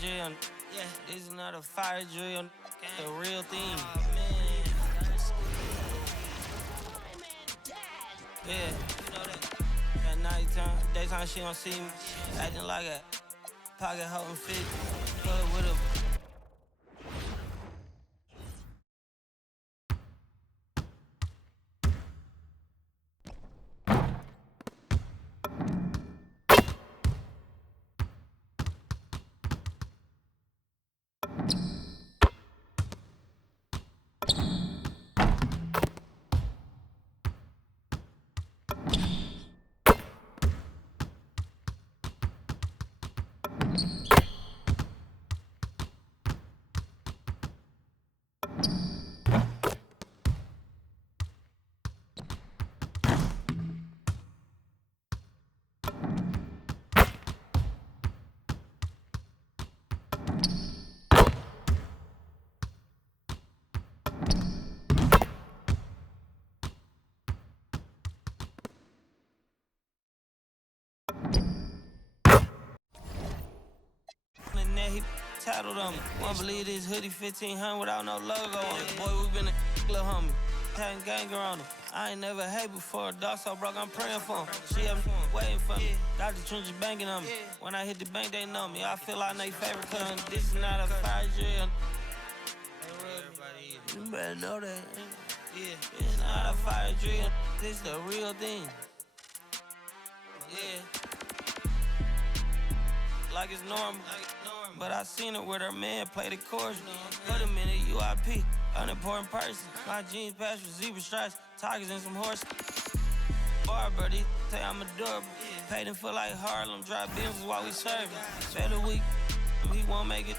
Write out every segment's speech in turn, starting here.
drill. Yeah, this is not a fire drill. The real thing. Yeah, you know that. At nighttime, daytime she don't see me. Acting like a pocket holding fit. Plug with a he tattled on me. Won't believe this hoodie 1500 without no logo on it. Boy, we been a little homie. Having ganger on him. I ain't never hate before. Dog so broke, I'm praying for him. She up waiting for me. Dr. Trench banging on me. When I hit the bank, they know me. I feel like they favorite cousin. This is not a fire drill. You better know that. Yeah, it's not a fire drill. This is the real thing. Yeah. Like it's normal. But I seen her with her man play the chorus. Put him in a UIP, unimportant person. My jeans patch with zebra stripes, tigers and some horses. Barber, they say I'm adorable. Paid him for like Harlem, drive Benzes while we serving. Spend a week, he won't make it.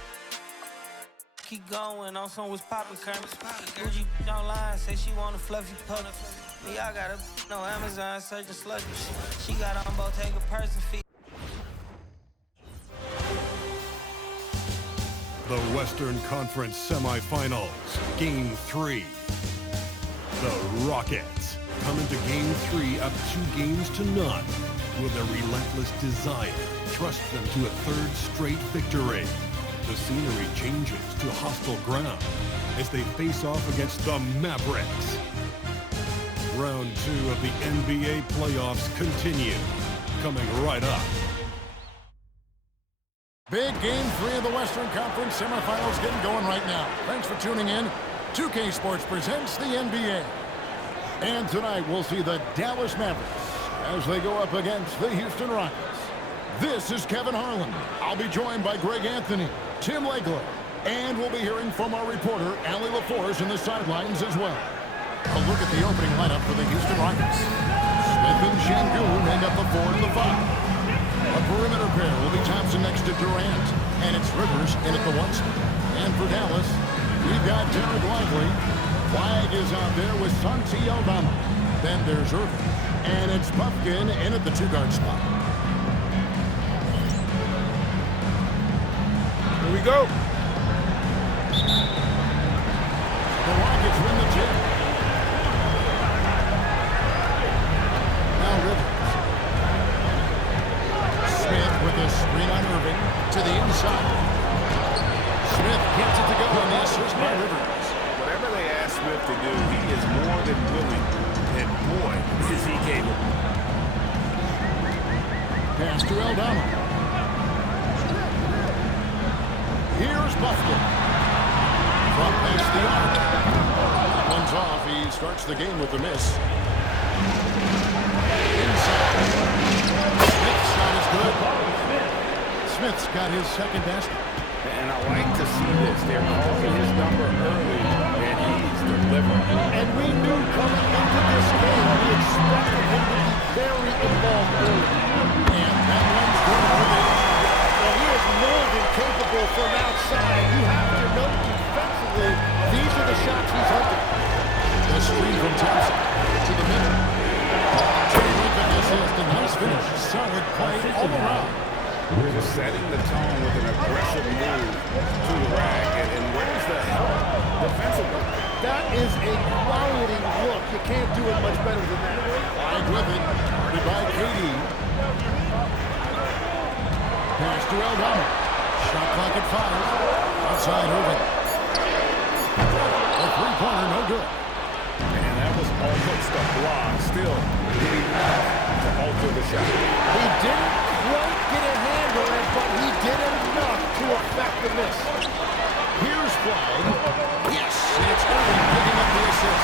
Keep going on some was poppin' Kermit. Gucci online, say she want a fluffy pup. Me, I got a no Amazon searching sludge. She got on Bottega person feet. The Western Conference Semifinals, Game 3. The Rockets come into Game 3 up 2-0 with a relentless desire to thrust them to a third straight victory. The scenery changes to hostile ground as they face off against the Mavericks. Round 2 of the NBA playoffs continue, coming right up. Big Game 3 of the Western Conference semifinals getting going right now. Thanks for tuning in. 2K Sports presents the NBA. And tonight we'll see the Dallas Mavericks as they go up against the Houston Rockets. This is Kevin Harlan. I'll be joined by Greg Anthony, Tim Legler, and we'll be hearing from our reporter, Allie LaForce, in the sidelines as well. A look at the opening lineup for the Houston Rockets. Smith and Şengün end up the 4 and the 5. A perimeter pair will be Thompson next to Durant, and it's Rivers in at the 1 spot. And for Dallas, we've got Derek Lively. Flag is out there with Santi Aldama. Then there's Irving, and it's Puffkin in at the 2-guard spot. Here we go. The Rockets win the tip. Now Rivers. Smith with a screen on Irving to the inside. Smith gets it to go on the assist by Rivers. Whatever they ask Smith to do, he is more than willing. And boy, is he capable. Pass to Aldama. Here's Buffalo. From past the arc. That one's off. He starts the game with a miss. Inside. Smith's shot is good. Smith's got his second basket. And I like to see this. They're calling his number early, and he's delivering. And we knew coming into this game, we expected him to be very involved early. And that one's good. And he is more than capable from outside. You have to note defensively, these are the shots he's hunting. The screen from Thompson to the middle. This is the nice finish. Solid play all around. Just setting the tone with an aggressive move to the rack. And where's the help defensively? That is a quality look. You can't do it much better than that. Wide with it. Guarded by KD. Pass to Aldama. Shot clock at 5. Outside Irving. A three-pointer, no good. And that was almost a block. Still, did enough to alter the shot. He didn't quite get a hand on it, but he did enough to affect the miss. Here's Flag. Yes, and it's Irving picking up the assist.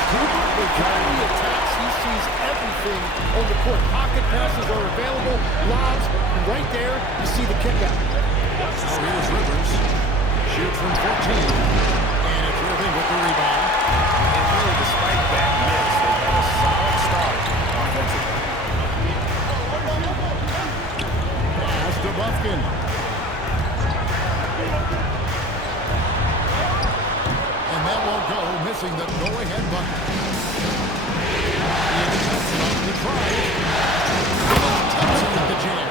With the attacks, he sees everything on the court. Pocket passes are available, lobs, right there, you see the kick out. So here's Rivers. Shoots from 14. And it's Irving with the rebound. And really, despite that miss, they had a solid start offensively. Pass to Buffkin. And that won't go, missing the go-ahead bucket. Ian Thompson off the drive. Thompson with the jam.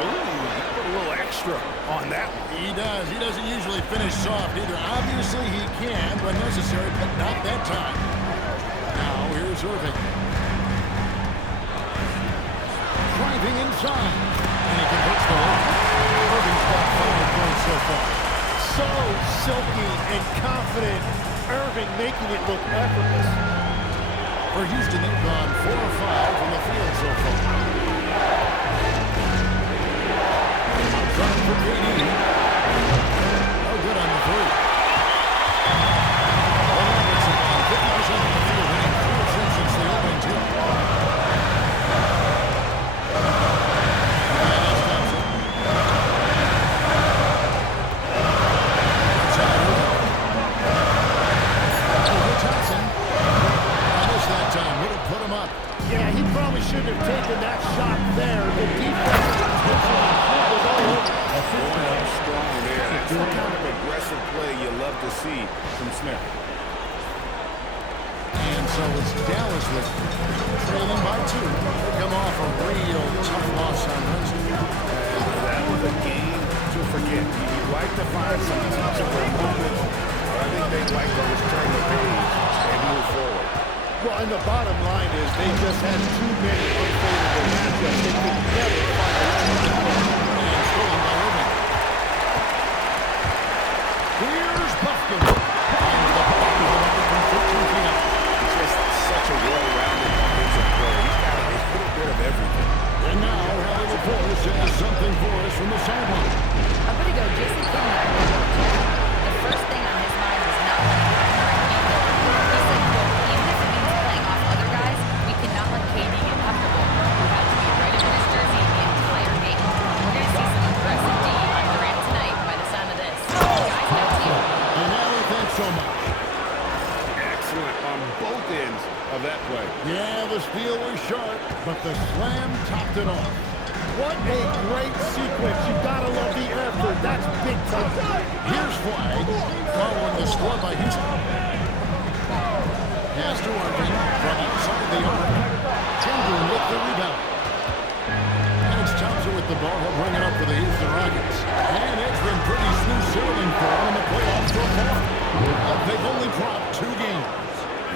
Ooh, he put a little extra on that one. He does. He doesn't usually finish soft either. Obviously, he can when necessary, but not that time. Now, here's Irving. Driving inside. And he converts the lead. Irving's got 5 points so far. So silky and confident. Irving making it look effortless. For Houston, they've gone 4 of 5 from the field so far. Outside for KD. No good on the 3. The Rockets have gone 50% from the field, winning 3 of 6 since the opening 2. Yeah, he probably shouldn't have taken that shot there. The defensive intention was all over. Strong there. That's the kind of aggressive play you love to see from Smith. And so it's Dallas with trailing by 2. They come off a real tough loss on Wednesday. That was a game to forget. You'd like to find some teachable moments, but I think they'd like to just turn the page and move forward. Well, and the bottom line is they just had too many unfavorable matchups. They could never find a way. And stolen by Irving. Here's Buffkin. Finds the ball from 15 feet out. Just such a well-rounded offensive player. He's got a little bit of everything. And now, Riley LaForce has something for us from the sideline. A bit ago, Jason Kidd and I were able to chat. The first thing on his mind was not letting He said, quote, even if it means playing off other guys, we cannot let KD get comfortable. We have to be right up in his jersey the entire game. We're going to see some aggressive D on Durant tonight by the sound of this. Guys, no team. And Allie, thanks so much. Excellent on both ends of that play. Yeah, the steal was sharp, but the slam topped it off. What a great sequence. You gotta love the effort. That's big time. Here's Flag, following the score by Houston. Pass to Irving from outside the arc. Chamberlain with the rebound. And it's Thompson with the ball. He'll bring it up for the Houston Rockets. And it's been pretty smooth sailing for them in the playoffs so far. They've only dropped 2 games.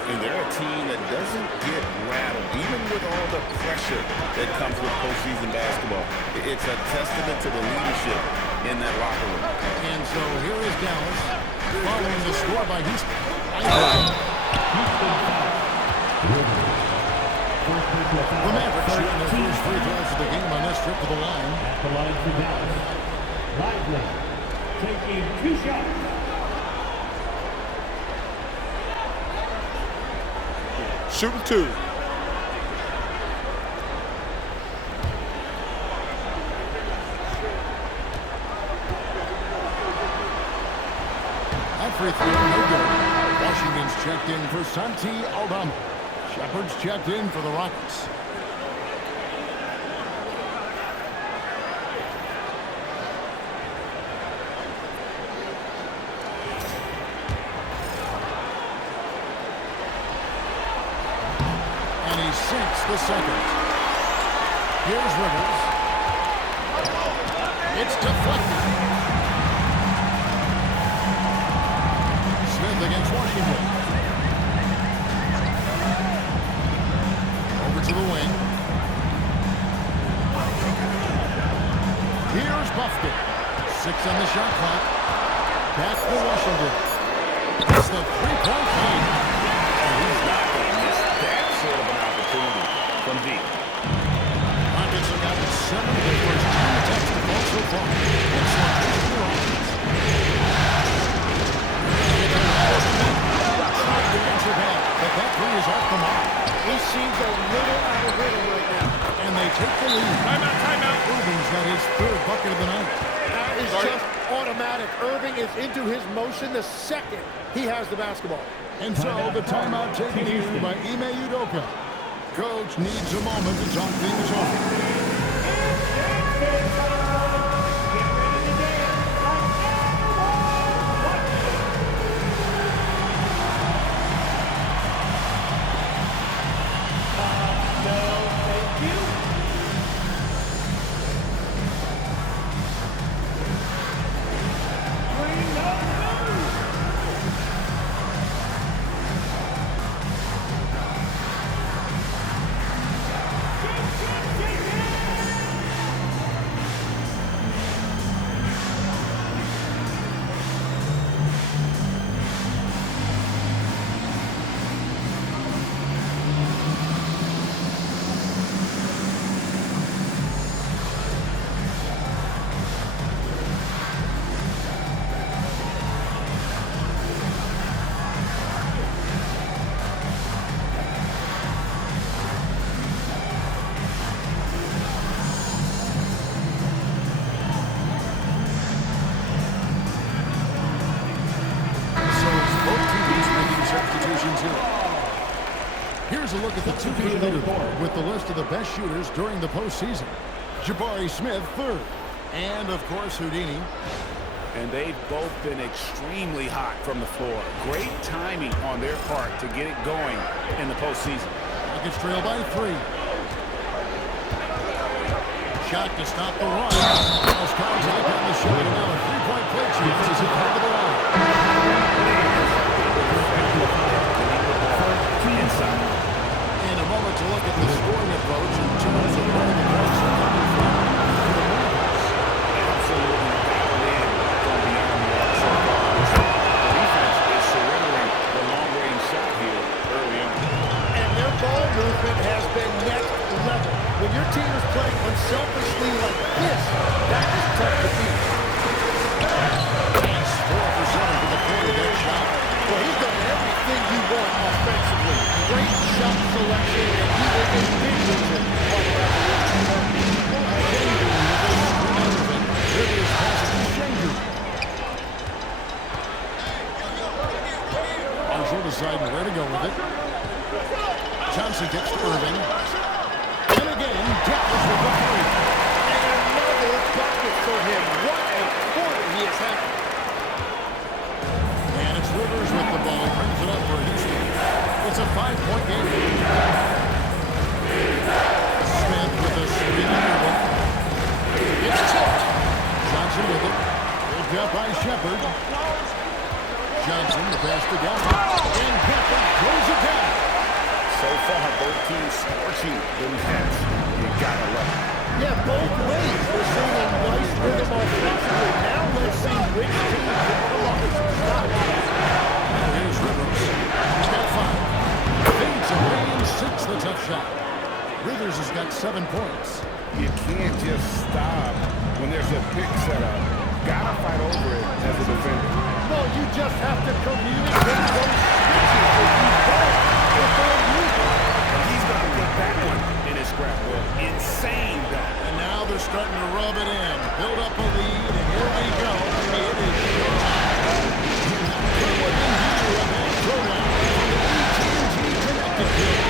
And they're a team that doesn't get rattled, even with all the pressure that comes with postseason basketball. It's a testament to the leadership in that locker room. And so here is Dallas, following the score by Houston. The Mavericks shooting their first free throws of the game on this trip to the line. At the line for Dallas. Lively, taking 2 shots. Shooting 2. That free throw, no good. Washington's checked in for Santi Aldama. Shepard's checked in for the Rockets. And he sinks the second. Here's Rivers. It's deflected. Smith against Washington. Over to the wing. Here's Buffkin. 6 on the shot clock. Back to Washington. It's the three-point lead. And he's not going to miss that sort of an opportunity from deep. Rockets have gotten 7 of their first 10 attempts to fall so far. It's the Rockets. Tried to answer back, but that three is off the mark. He seems a little out of rhythm right now. And they take the lead. Timeout. Irving's got his 3rd bucket of the night. That is just automatic. Irving is into his motion the second he has the basketball. And so the timeout taken here by Ime Udoka. Coach needs a moment to talk things over. Here's a look at the 2K leaderboard with the list of the best shooters during the postseason. Jabari Smith, 3rd. And, of course, Houdini. And they've both been extremely hot from the floor. Great timing on their part to get it going in the postseason. Rockets trail by 3. Shot to stop the run. Cross contact on the shot. And now a 3-point play chance as it comes to the line. Inside. In a moment to look at the scoring approach in terms of where the points are coming from. Absolutely dialed in from beyond the arc so far. The defense is surrendering the long-range shot here early on. And their ball movement has been next level. When your team is playing unselfishly like this, that is tough to beat. That's 4% for the point of that shot. Well, he's done everything you want offensively. Great shot selection, and he is a big reason why the Rivers passes to Schengen. Marshall deciding where to go with it. Johnson gets to Irving. And again, Dallas with the 3. And another bucket for him. What a quarter he has had. And it's Rivers with the ball. Brings it up for Houston. It's a 5-point game. Smith with a screen interval. It's tipped. Johnson with it. Picked up by Shepard. Johnson, the pass to Gafford. And Gafford throws it down. So far, both teams scorching the defense. You gotta love it. Yeah, both ways. We're seeing a nice rhythm offensively. Now let's see which team can pull off some shots. Here's Rivers. He's got 5. Fades away and sinks the tough shot. Rivers has got 7 points. You can't just stop when there's a pick set up. Gotta fight over it as a defender. No, you just have to communicate those switches if you don't. If they're unusual. He's gonna put that one in his scrapbook. Insane that. And now they're starting to rub it in. Build up a lead, and here they go. It is showtime. What would you do with that throwdown from the AT&T Connected Field?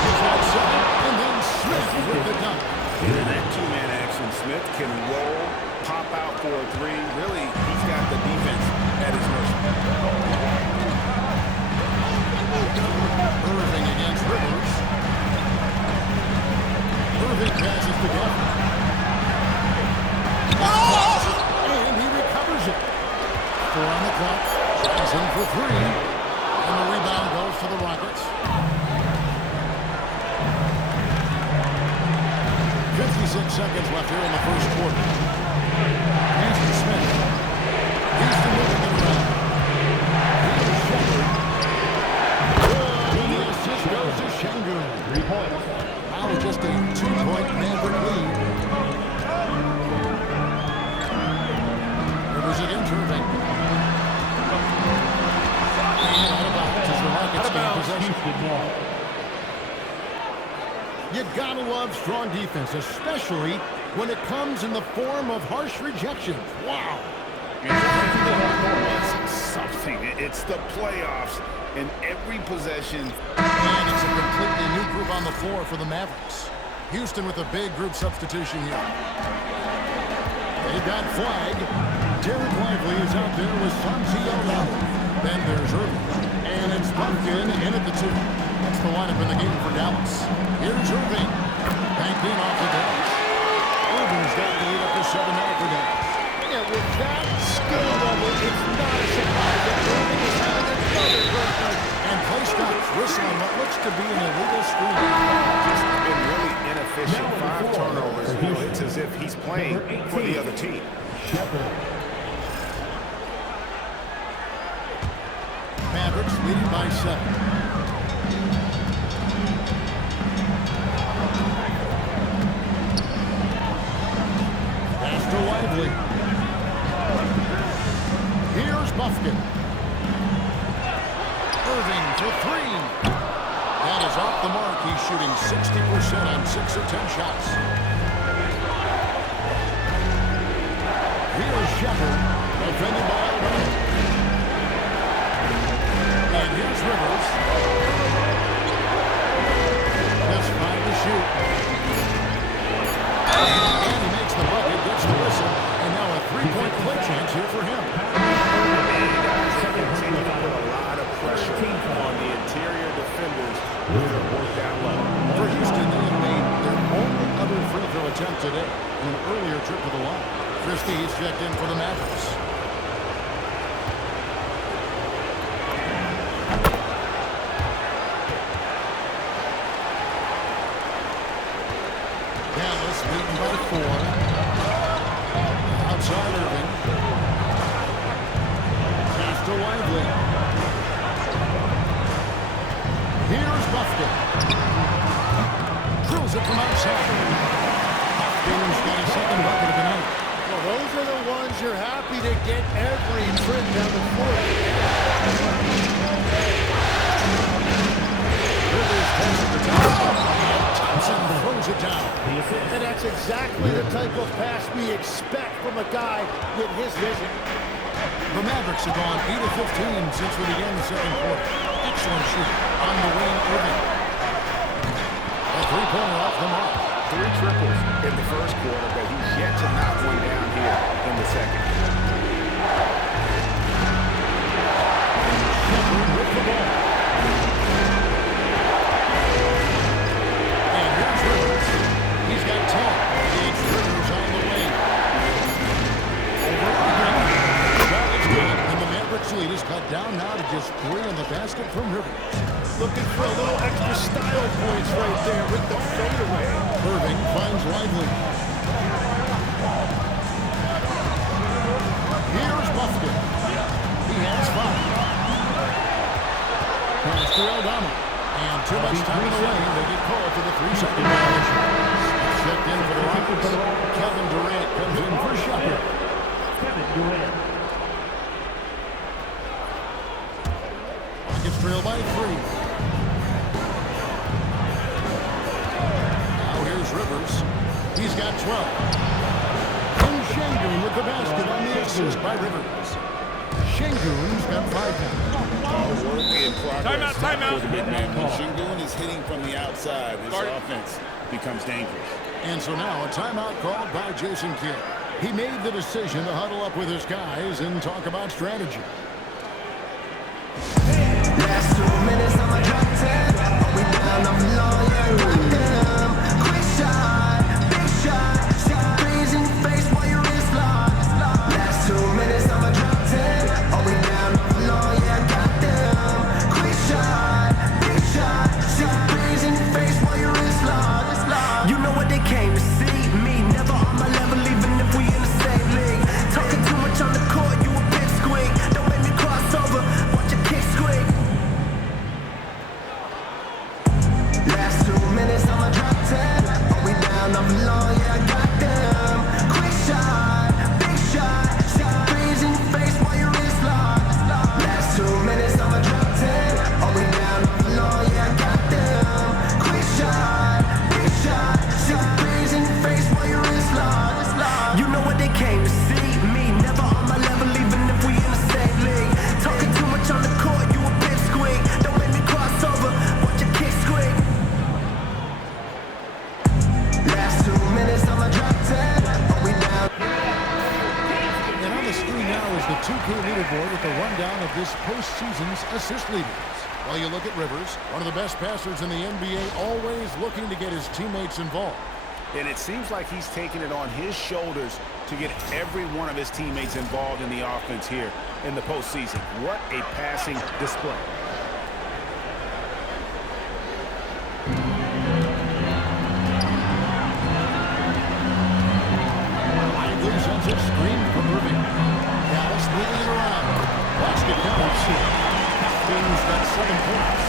He's outside, and then Smith with the dunk. In that two-man action, Smith can roll, pop out for a 3. Really, he's got the defense at his mercy. Irving against Rivers. Irving passes to Gafford. And he recovers it. 4 on the clock. 26 seconds left here in the first quarter. Pass to Smith. Houston moving it around. Here's Shepard. And the assist goes to Şengün. 3 points. Now just a 2-point Maverick lead. Rivers against Irving. And out of bounds as the Rockets gain possession. Houston ball. You gotta love strong defense, especially when it comes in the form of harsh rejections. Wow. It's something. It's the playoffs, and every possession. And it's a completely new group on the floor for the Mavericks. Houston with a big group substitution here. They've got Flag. Derek Lively is out there with Santiago. Then there's Irving. And it's Bumpkin in at the 2. That's the lineup in the game for Dallas. Here's Irving. Banked in off the Dallas. Irving's got the lead up to 7 now for Dallas. And with that skill level, it's not a surprise that Irving is having another great night. And play stops. Whistle on what looks to be an illegal screen. Just been really inefficient. 5 turnovers. It's as if he's playing for the other team. Shepard. Mavericks leading by 7. Pass to Lively. Here's Buffkin. Irving for 3. That is off the mark. He's shooting 60% on 6 of 10 shots. Here's Shepard. Defended by Irving. And here's Rivers. Just 5 to shoot. And he makes the bucket, gets the whistle, and now a 3-point play chance here for him. Continue to put a lot of pressure on the interior defenders with their work down low. For Houston, they have made their only other free throw attempt today in an earlier trip to the line. Christie's checked in for the Mavericks. Dallas leading by 4. Outside Irving. Pass to Lively. Here's Buffkin. Drills it from outside. Buffkin's got a second bucket of the night. Well, those are the ones you're happy to get every trip down the court. Rivers passes the top. Thompson throws it down. And that's exactly the type of pass we expect from a guy with his vision. The Mavericks have gone 8 of 15 since we began the second quarter. Excellent shooting on the wing, Irving. A 3-pointer off the mark. 3 triples in the first quarter, but he's yet to knock one down here in the second. Shepard with the ball. And here's Rivers. He's got 10. It's Rivers on the wing. Over again. Shot is good, and the Mavericks lead is cut down now to just 3 in the basket from Rivers. Looking for a little extra style points right there with the fadeaway. Irving finds Lively. Here's Buffkin. He has 5. Pass to Aldama. And too much time in the lane. They get called to the 3-second violation. Checked in for the Rockets. Kevin Durant comes in for Shepard. Kevin Durant. Rockets trail by 3. Rivers. He's got 12. And Şengün with the basket on the assist by Rivers. Şengün's got 5 now. Work in progress. Timeout. For the big man. When Şengün is hitting from the outside, his offense becomes dangerous. And so now a timeout called by Jason Kidd. He made the decision to huddle up with his guys and talk about strategy. Last 2 minutes on my drop 10. We down on the low, yeah, quick shot, big shot, 6 threes in your face while your wrist locked. Last 2 minutes on my drop 10. Oh, we down on the low, yeah, got them. Quick shot, big shot, 6 threes in your face while your wrist locked. You know what they came to see, me. 2K leaderboard with a rundown of this postseason's assist leaders. While you look at Rivers, one of the best passers in the NBA, always looking to get his teammates involved. And it seems like he's taking it on his shoulders to get every one of his teammates involved in the offense here in the postseason. What a passing display. Lively sends a screen from Irving. Dallas moving it around. Basket counts. Wins that 7 points.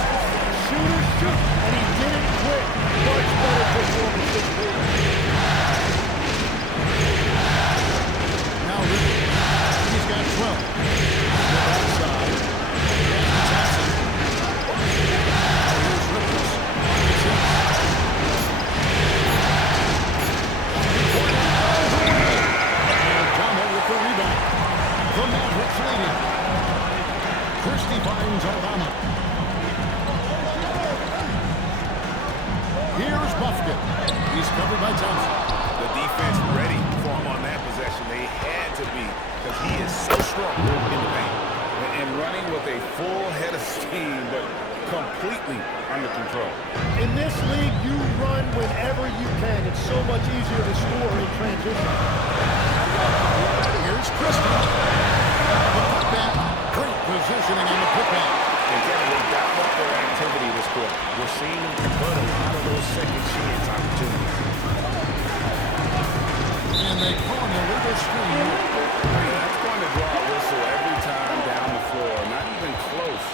Shooter shoot, and he didn't quit. Much better performance this week. Now Irving. He's got 12. Step outside. Thompson. Here's Rivers. The rebound. The Mavericks leading. Christie finds Obama. Here's Buffkin. He's covered by Thompson. The defense ready for him on that possession. They had to be because he is so strong in the paint. And running with a full head of steam, but completely under control. In this league, you run whenever you can. It's so much easier to score in transition. Here's Christie. The putback. Great positioning on the putback. And Kevin, they dialed up their activity this quarter. We're seeing them convert a lot of those second chance opportunities. And they call an illegal screen. That's going to draw a whistle every time down the floor. Not even close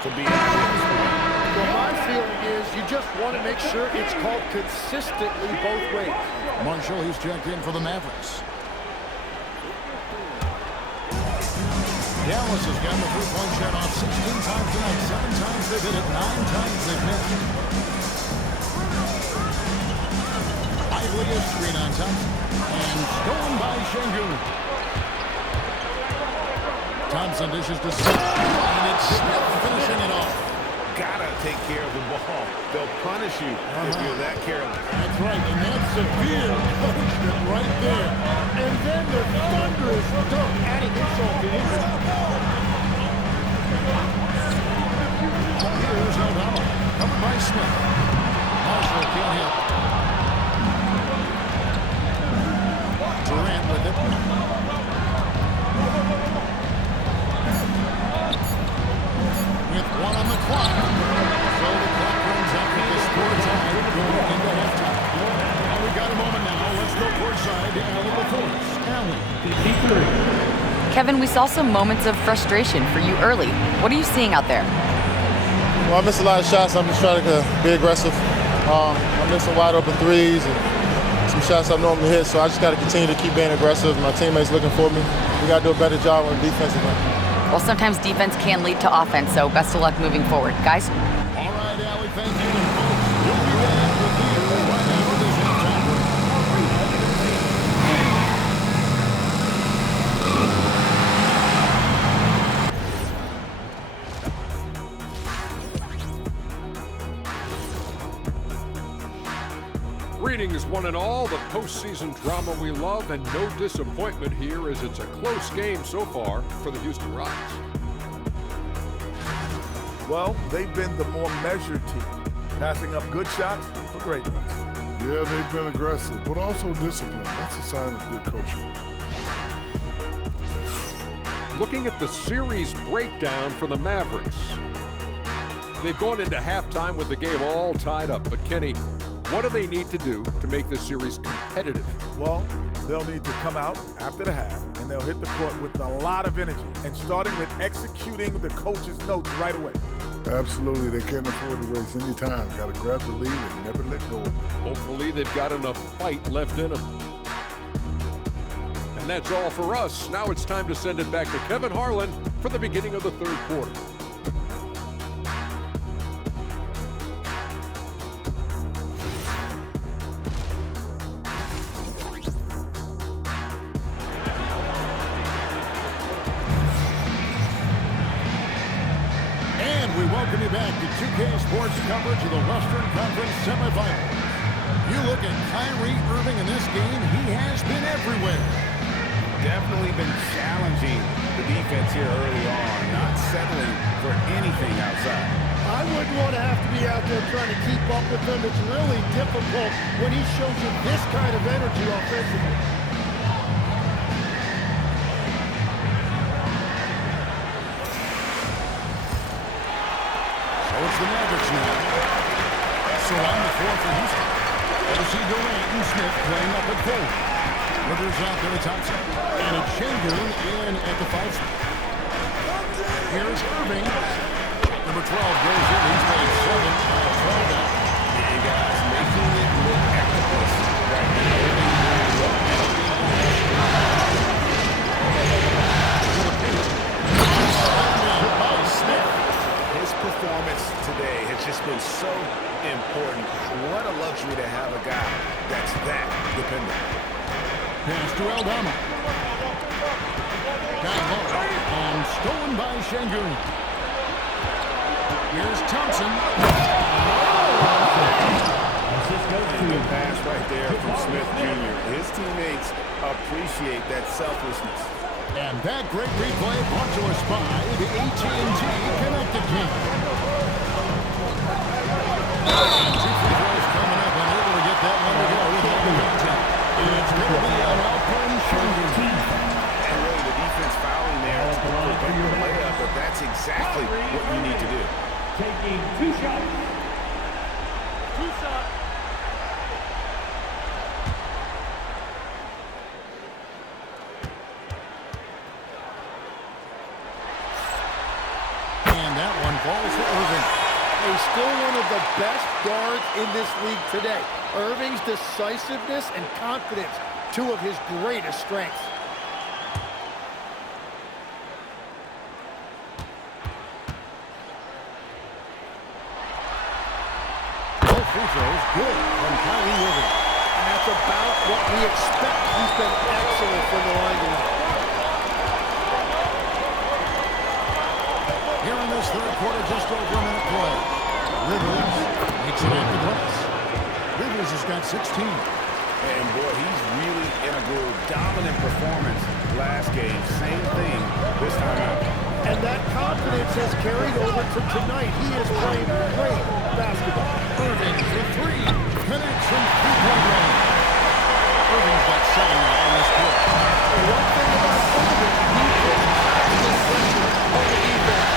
to being a illegal screen. Well, my feeling is you just want to make sure it's called consistently both ways. Marshall, he's checked in for the Mavericks. Dallas has gotten the three-point shot off 16 times tonight. 7 times they've hit it, 9 times they've missed. Lively is screen on top. And stolen by Şengün. Thompson dishes to Smith. And it's Smith finishing it off. Gotta take care of the ball. They'll punish you if you're that careless. That's right, and that's severe punishment right there. And then the thunderous dunk, adding insult to injury. Here's O'Donnell, covered by Smith. Marshall can't hit. Durant with it. With 1 on the clock. So the clock runs out with the score time going into halftime. Well, we got a moment now. Let's go courtside to Allen LaForce. Allen. Kevin, we saw some moments of frustration for you early. What are you seeing out there? Well, I missed a lot of shots. I'm just trying to be aggressive. I missed some wide open threes and some shots I normally hit, so I just got to continue to keep being aggressive. My teammates looking for me. We got to do a better job on the defensive end. Well, sometimes defense can lead to offense, so best of luck moving forward. Guys? All right, Allie, thank you. And folks, we'll be back with you right after this halftime break. Greetings, one and all. The postseason drama we love, and no disappointment here as it's a close game so far for the Houston Rockets. Well, they've been the more measured team, passing up good shots for great ones. Yeah, they've been aggressive, but also disciplined. That's a sign of good coaching. Looking at the series breakdown for the Mavericks. They've gone into halftime with the game all tied up. But Kenny, what do they need to do to make this series competitive? Well, they'll need to come out after the half, and they'll hit the court with a lot of energy, and starting with executing the coach's notes right away. Absolutely, they can't afford to waste any time. Got to grab the lead and never let go of it. Hopefully they've got enough fight left in them. And that's all for us. Now it's time to send it back to Kevin Harlan for the beginning of the third quarter. We welcome you back to 2K Sports coverage of the Western Conference semifinals. You look at Kyrie Irving in this game, he has been everywhere. Definitely been challenging the defense here early on, not settling for anything outside. I wouldn't want to have to be out there trying to keep up with him. It's really difficult when he shows you this kind of energy offensively. So it's the Mavericks now. So on the floor for Houston. Let's see Durant and Smith playing up at full. Rivers out there at Thompson. And it's Şengün in at the 5 spot. Here's Irving. Number 12 goes in. He's made 7 out of 12 now. You guys making it look effortless right now. His performance today has just been so important. What a luxury to have a guy that's that dependent. Pass to Aldama. Got low and stolen by Şengün. Here's Thompson. Good pass right there from Smith Jr. His teammates appreciate that selflessness. And that great replay brought to us by the AT&T Connected Team. And 2 free throws coming up, and able to get that one to go without the contact. It's going to be an Alperen Şengün. And really, the defense fouling there to prevent the layup, but that's exactly what you need to do. Taking 2 shots. 2 shots. Falls to Irving. He's still one of the best guards in this league today. Irving's decisiveness and confidence, 2 of his greatest strengths. Both free throws good from Kyrie Irving. And that's about what we expect. He's been excellent from the line tonight. Here in this third quarter, just over a minute play. Rivers makes it at the glass. Rivers has got 16. And boy, he's really in a groove. Dominant performance last game. Same thing this time out. And that confidence has carried over to tonight. He is playing great basketball. Irving for 3. Connects from 3-point range. Irving's got 7 now in this quarter. One thing about Irving, he puts constant pressure on the defense.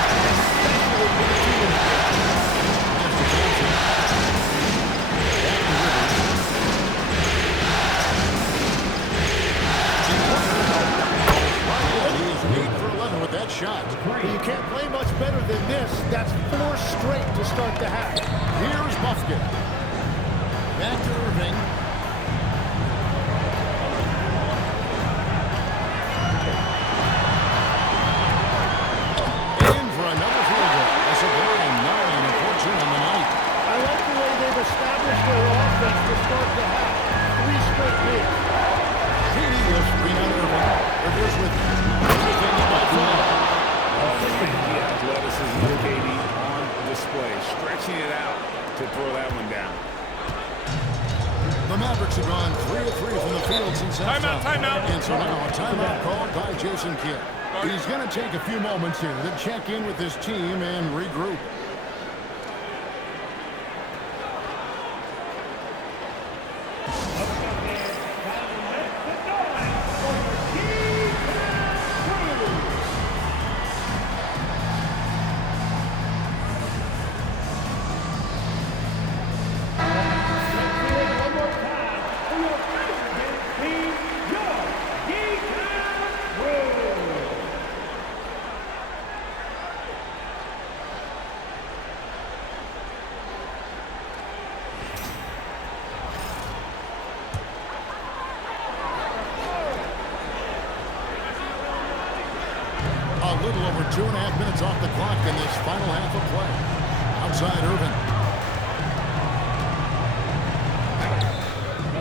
Shot. You can't play much better than this. That's 4 straight to start the half. Here's Buffkin. Back to Irving. In for another field goal. That's a game 9 of 14 on the night. I like the way they've established their offense to start the half. 3 straight leads. Katie is free on Irving. Rivers with everything about fly. The athleticism of KD on display, stretching it out to throw that one down. The Mavericks have gone 3 of 3 from the field since halftime. Timeout. And so now a timeout called by Jason Kidd. He's going to take a few moments here to check in with his team and regroup. A little over 2.5 minutes off the clock in this final half of play. Outside Irving.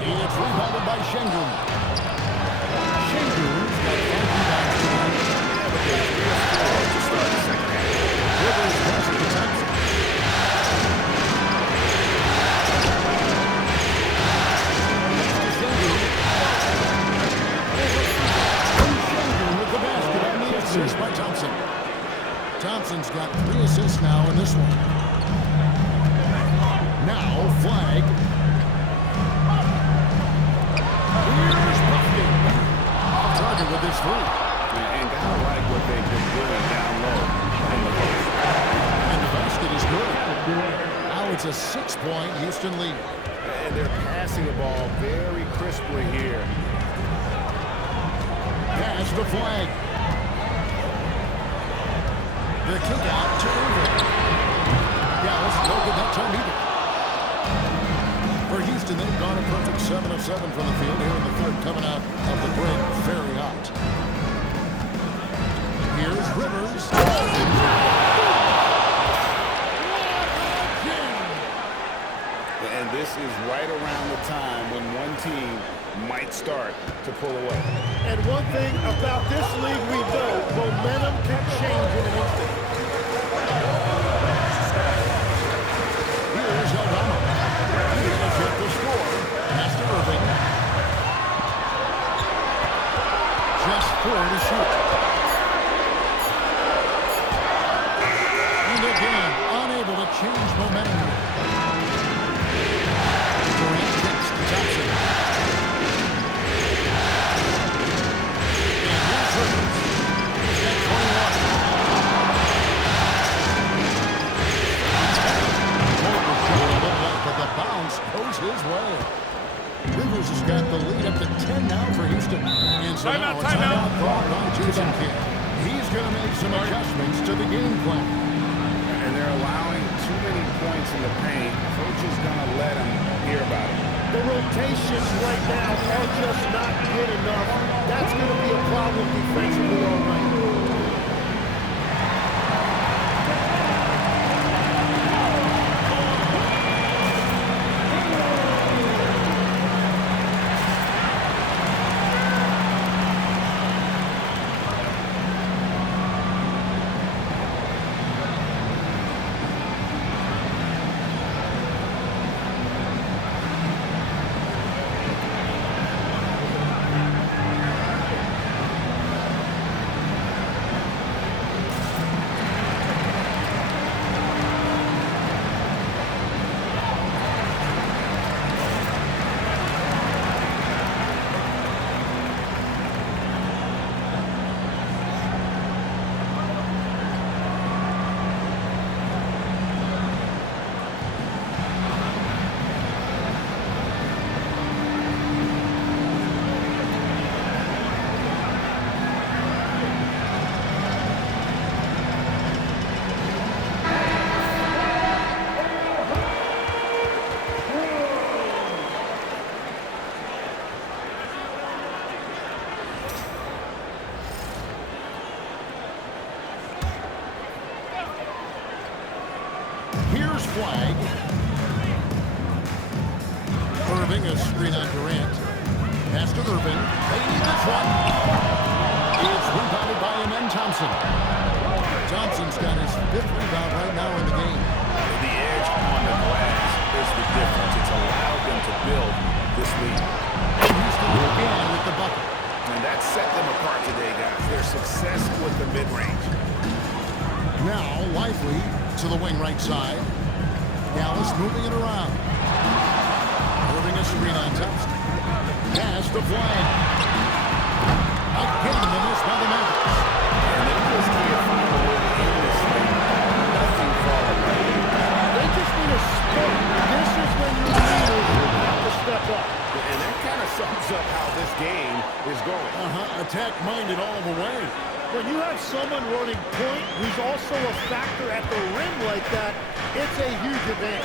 It's rebounded by Şengün. Şengün's got 5 rebounds tonight. To start the second half. Rivers passes to Thompson. Şengün. He's got 3 assists now in this one. Now, flag. Here's Buffy. Off target with his 3. And gotta like what they've been doing down low in the post. And the basket is good. Now it's a 6-point Houston lead. And they're passing the ball very crisply here. Pass the flag. The kick out to Irving. Dallas no good that time either. For Houston, they've gone a perfect 7 of 7 from the field here in the third, coming out of the break very hot. Here's Rivers. And this is right around the time when one team might start to pull away. And one thing about this league we know, momentum can change in an instant. Here's Obama. He's going to get the score. Pass to Irving. Just 4 to shoot. And again, unable to change momentum here. Durant kicks to Thompson. And here's Rivers. He's got 21. But the bounce goes his way. Rivers has got the lead up to 10 now for Houston. And so now a timeout called on Jason Kidd. He's going to make some adjustments to the game plan. And they're allowing too many points in the paint. Coach is going to let them hear about it. The rotations right now are just not good enough. That's going to be a problem defensively all night. Flag. Irving, a screen on Durant. Pass to Irving. They need this one. It's rebounded by Amen Thompson. Thompson's got his 5th rebound right now in the game. The edge on the glass is the difference. It's allowed them to build this lead. And Houston again with the bucket. And that set them apart today, guys. Their success with the mid-range. Now, Lively to the wing right side. Dallas moving it around. Irving a screen on Thompson. Pass the flag. Again, the miss by the Mavericks. And they just can't find a way to end this thing. Nothing falling right. They just need a spark. This is when your leaders have to step up. And that kind of sums up how this game is going. Attack-minded all the way. When you have someone running point who's also a factor at the rim like that, it's a huge advantage.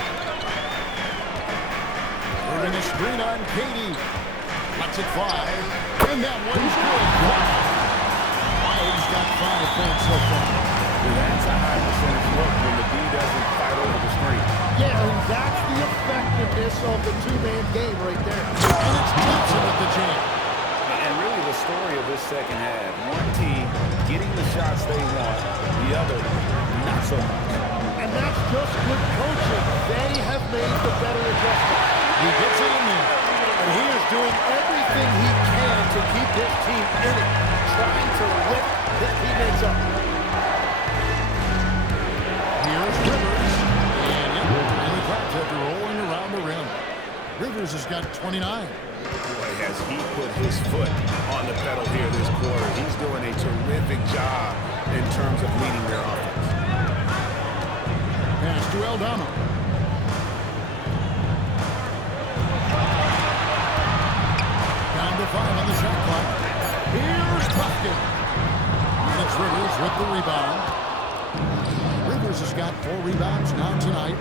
Irving a screen on Katie. Lets it fly. And that one's good. He's got 5 points so far. That's a high percentage look when the D doesn't fight over the screen. Yeah, and that's the effectiveness of the two-man game right there. And it's Thompson with the jam. And really the story of this second half, one team getting the shots they want, the other not so much. And that's just good coaching. They have made the better adjustment. He gets it in there. And he is doing everything he can to keep his team in it, trying to lift his teammates up. Rivers. And yep, really cracked after rolling around the rim. Rivers has got 29. Boy, has he put his foot on the pedal here this quarter. He's doing a terrific job in terms of leading their offense. Pass to Aldama. Down to 5 on the shot clock. Here's Puffkin. And it's Rivers with the rebound. Rivers has got 4 rebounds now tonight.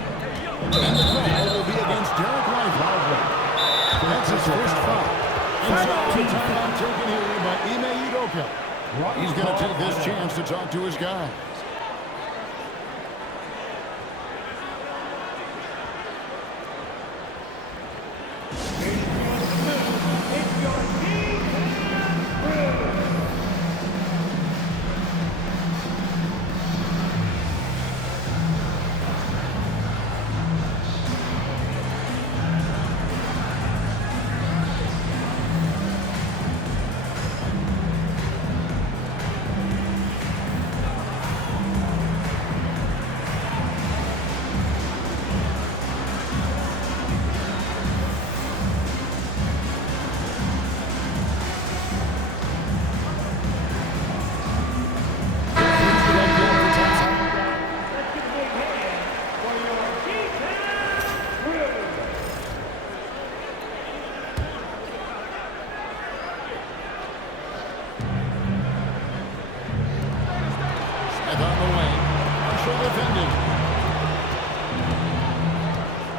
And the foul will be against Derek Lively. That's his first foul. And so the timeout taken here by Ime Udoka. He's going to take this chance to talk to his guys.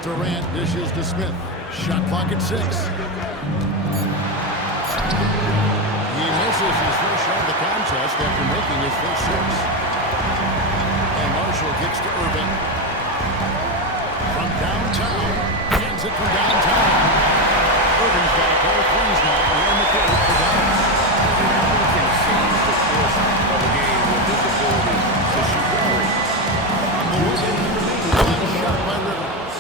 Durant dishes to Smith. Shot clock at 6. He misses his first shot of the contest after making his first 6. And Marshall gets to Irving. From downtown. Hands it from downtown. Irving's got a couple of threes now. We're in the court for Dallas. You can change the course of a game with his ability to shoot the three. Shot by Rivers.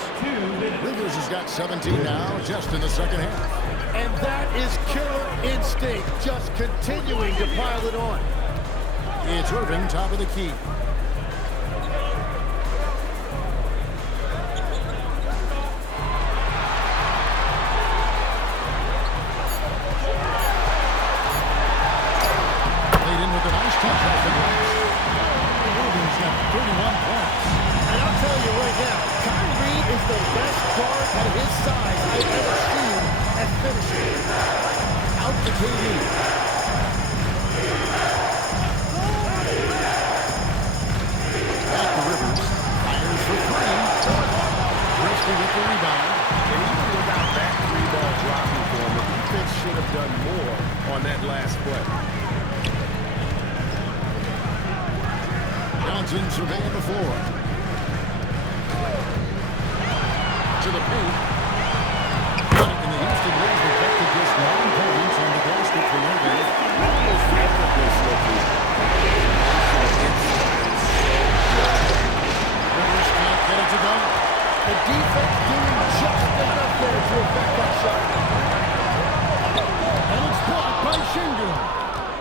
Rivers has got 17 now, just in the second half. And that is killer instinct, just continuing to pile it on. It's Irving, top of the key. Laid in with a nice touch off the glass. Irving's got 31 points. And I'll tell you right now, Kyrie is the best guard at his size I've ever seen at finishing. Out to KD. Back to Rivers. Fires for 3. Christie with the rebound. And even without that 3-ball dropping for him, the defense should have done more on that last play. Johnson surveying the floor. To the paint. And the Houston Bulls have got to just 9 points on the basket for Irving. Almost effortlessly. Rivers can't get it to go. The defense doing just enough there to affect that shot. And it's blocked by Şengün.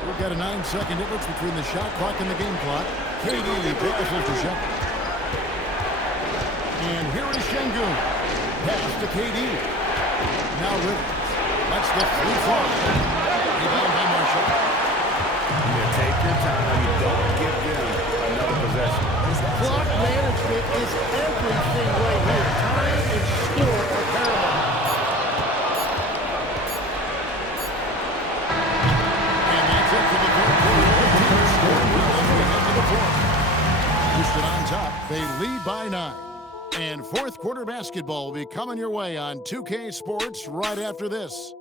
We've got a 9-second difference between the shot clock and the game clock. KD passes to Shepard. And here is Şengün. Pass to KD. Now Rivers. That's the free throw. Rebound by Marshall. You take your time. You don't give them another possession. Clock management is everything right here. Time and score are paramount. And that's it for the third quarter. Houston on top. They lead by 9. And fourth quarter basketball will be coming your way on 2K Sports right after this.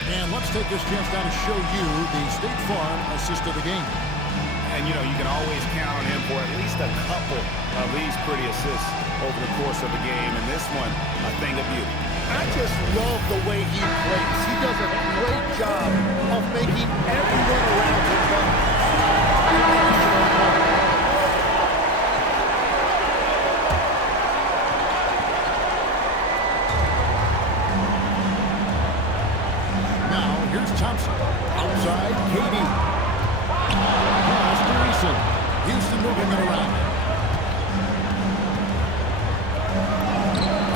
And let's take this chance now to show you the State Farm assist of the game. And, you know, you can always count on him for at least a couple of these pretty assists over the course of the game. And this one, a thing of beauty. I just love the way he plays. He does a great job of making everyone around him better. Here's Thompson. Outside, KD. Pass to Eason. Houston moving it around.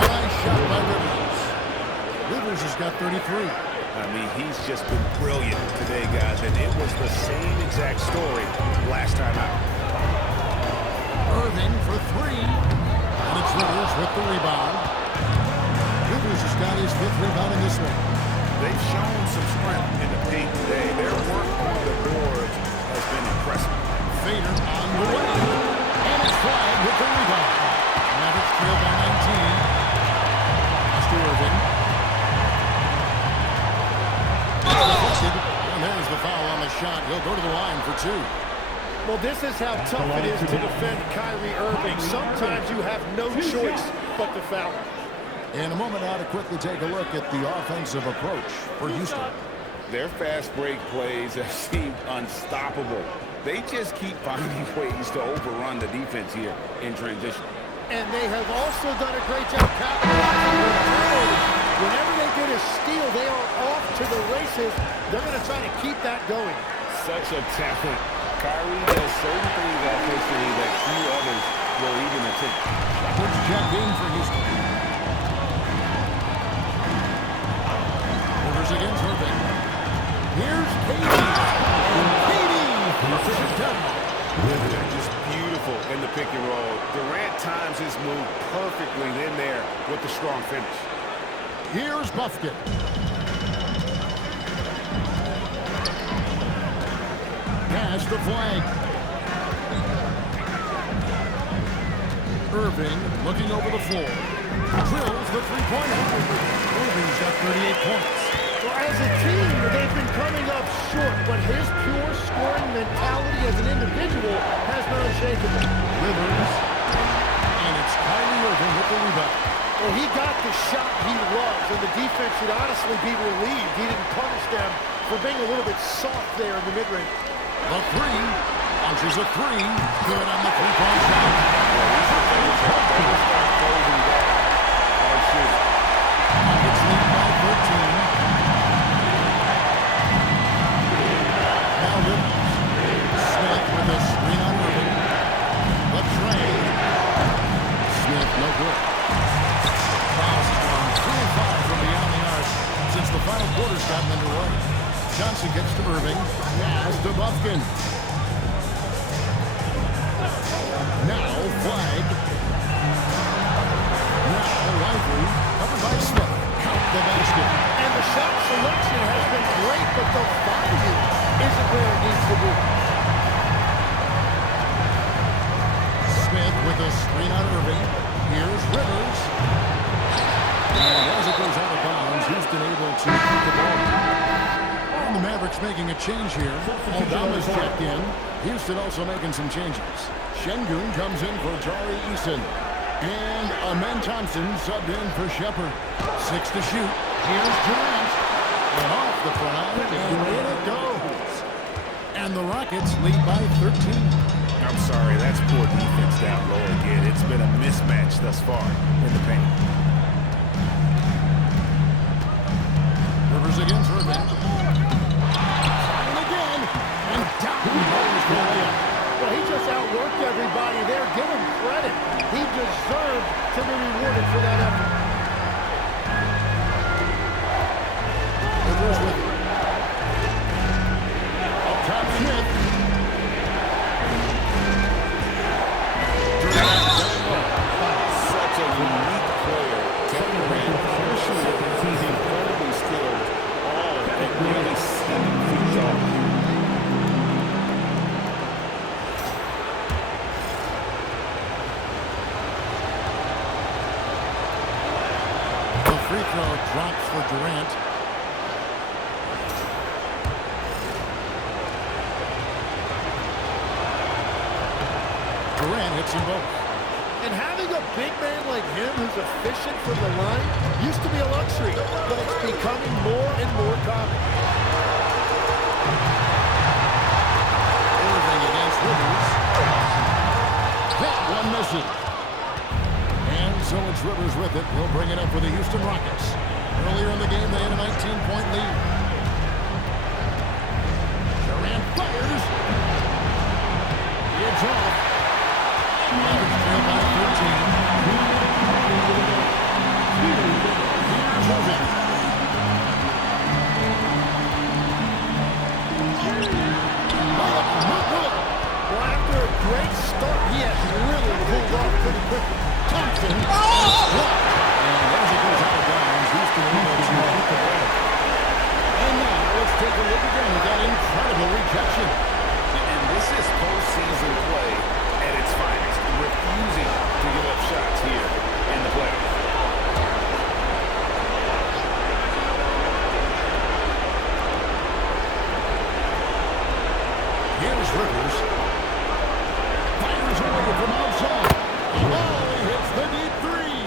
Nice shot by Rivers. Rivers has got 33. I mean, he's just been brilliant today, guys, and it was the same exact story last time out. Irving for three. And it's Rivers with the rebound. Rivers has got his 5th rebound in this one. They've shown some strength in the paint today. Their work on the boards has been impressive. Fader on the way. And it's Flag with the rebound. Mavericks trail by 19. Pass to Irving. And there's the foul on the shot. He'll go to the line for 2. Well, this is how tough it is to defend Kyrie Irving. Sometimes you have no choice but to foul. In a moment now to quickly take a look at the offensive approach for Houston. Their fast break plays have seemed unstoppable. They just keep finding ways to overrun the defense here in transition. And they have also done a great job capitalizing on turnovers. Whenever they get a steal, they are off to the races. They're going to try to keep that going. Such a talent. Kyrie does certain things offensively that few others will even attempt. Let's check in for Houston. Rivers against Irving. Here's KD. And KD finishes it down. They're just beautiful in the pick and roll. Durant times his move perfectly in there with the strong finish. Here's Buffkin. Pass to Flag. Irving looking over the floor. Drills the three-pointer. Irving's got 38 points. Well, as a team, they've been coming up short, but his pure scoring mentality as an individual has been unshakable. Rivers. And it's Kyrie Irving with the rebound. Well, he got the shot he loves, and the defense should honestly be relieved. He didn't punish them for being a little bit soft there in the mid-range. The three. Launches a three. Good on the three-point shot. Nuggets lead by 13. Now Rivers. Smith with a screen on Irving. The trade. Smith, no good. Fouls has gone 3 and 5 from beyond the arc since the final quarter's gotten underway. Johnson gets to Irving. Pass to Buffkin. Now Flag. Now Lively. Covered by Smith. Count the basket. And the shot selection has been great, but the value isn't where it needs to be. Smith with a screen on Irving. Here's Rivers. And as it goes out of bounds, Houston able to keep the ball. And the Mavericks making a change here. Aldama's checked in. Houston also making some changes. Şengün comes in for Tari Eason. And Amen Thompson subbed in for Shepard. 6 to shoot. Here's Durant. And off the front, and in it goes. And the Rockets lead by 13. I'm sorry, that's poor defense down low again. It's been a mismatch thus far in the paint. Rivers against Irving. And again. And down goes Williams. Well, he just outworked everybody there. Give him credit. He deserved to be rewarded for that effort. Rivers with it. Up top, Smith. Such a unique player. He's incredibly skilled. All at nearly 7 feet tall. The free throw drops for Durant. Durant hits them both. And having a big man like him who's efficient from the line used to be a luxury, but it's becoming more and more common. Irving against Rivers. That one misses. And so it's Rivers with it. He'll bring it up for the Houston Rockets. Earlier in the game, they had a 19-point lead. quickly. Thompson. Oh! And as it goes out of bounds, Houston able to keep the ball. And now let's take a look again at that incredible rejection. And this is postseason play at its finest, refusing to give up shots here in the playoffs. Here's Rivers. Fires away from outside. Oh, he hits the deep three.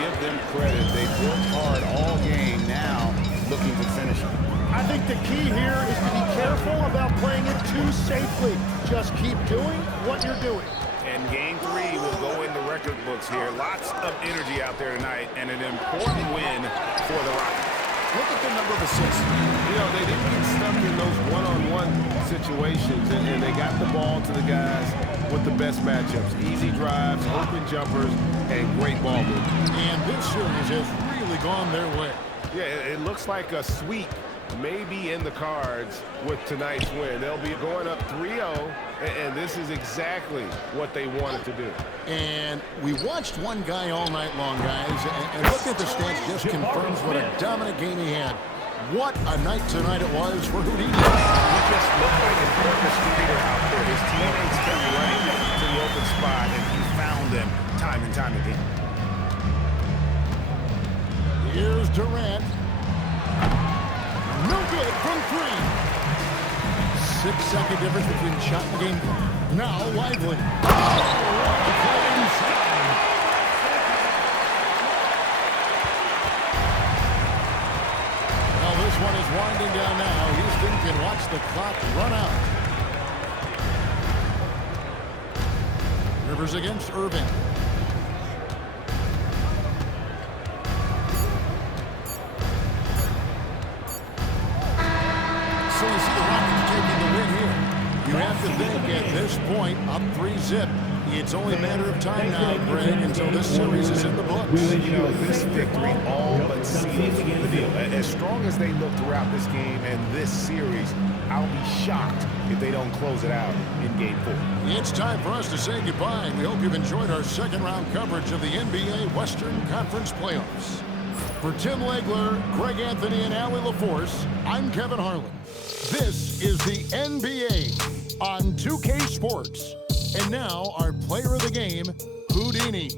Give them credit. They've worked hard all game, now looking to finish it. I think the key here is to be careful about playing it too safely. Just keep doing what you're doing. And game 3 will go in the record books here. Lots of energy out there tonight, and an important win for the Rockets. Look at the number of assists. You know, they didn't get stuck in those one-on-one situations, and they got the ball to the guys with the best matchups. Easy drives, open jumpers, and great ball movement. And this series has really gone their way. Yeah, it looks like a sweep may be in the cards with tonight's win. They'll be going up 3-0, and this is exactly what they wanted to do. And we watched one guy all night long, guys, and looking at the stats just confirms what a dominant game he had. What a night tonight it was for Houdini. He just looked like an orchestrator out there. His teammates kept running to the open spot, and he found them time and time again. Here's Durant. No good from 3. 6-second difference between shot and game. Now Lively. Oh, what a play inside. Well, this one is winding down now. Houston can watch the clock run out. Rivers against Irving. So you see the Rockets taking the win here. You have to think at this point, up 3-zip. It's only a matter of time now, Greg, until this series is in the books. You know, this victory all but sealed the deal. As strong as they look throughout this game and this series, I'll be shocked if they don't close it out in Game 4. It's time for us to say goodbye. We hope you've enjoyed our second-round coverage of the NBA Western Conference Playoffs. For Tim Legler, Greg Anthony, and Allie LaForce, I'm Kevin Harlan. This is the NBA on 2K Sports. And now, our player of the game, Houdini.